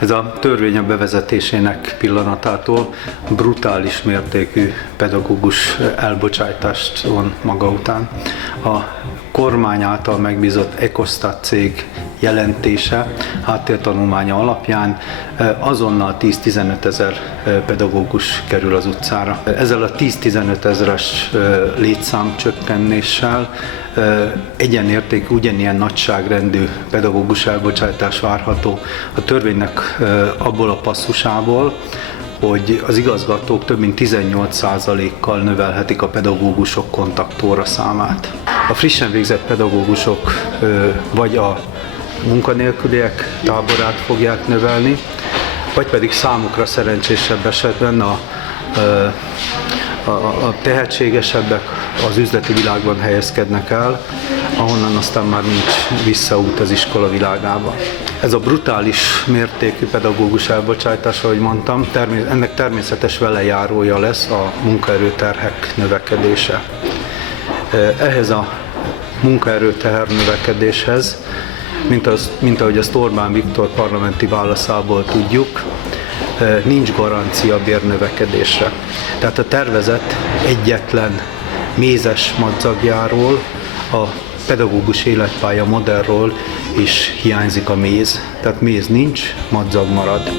Ez a törvény a bevezetésének pillanatától brutális mértékű pedagógus elbocsátást von maga után. A kormány által megbízott Ecostat cég jelentése, háttértanulmánya alapján azonnal 10-15 ezer pedagógus kerül az utcára. Ezzel a 10-15 ezeres létszámcsökkenéssel egyenértékű, ugyanilyen nagyságrendű pedagógus elbocsátás várható a törvénynek abból a passzusából, hogy az igazgatók több mint 18%-kal növelhetik a pedagógusok kontaktóra számát. A frissen végzett pedagógusok vagy a munkanélküliek táborát fogják növelni, vagy pedig számukra szerencsésebb esetben a tehetségesebbek az üzleti világban helyezkednek el, ahonnan aztán már nincs visszaút az iskola világába. Ez a brutális mértékű pedagógus elbocsátás, ahogy mondtam, ennek természetes velejárója lesz a munkaerőterhek növekedése. Ehhez a munkaerőteher növekedéshez, mint ahogy azt Orbán Viktor parlamenti válaszából tudjuk, nincs garancia bérnövekedésre. Tehát a tervezet egyetlen mézes madzagjáról, a pedagógus életpálya modellről is hiányzik a méz. Tehát méz nincs, madzag marad.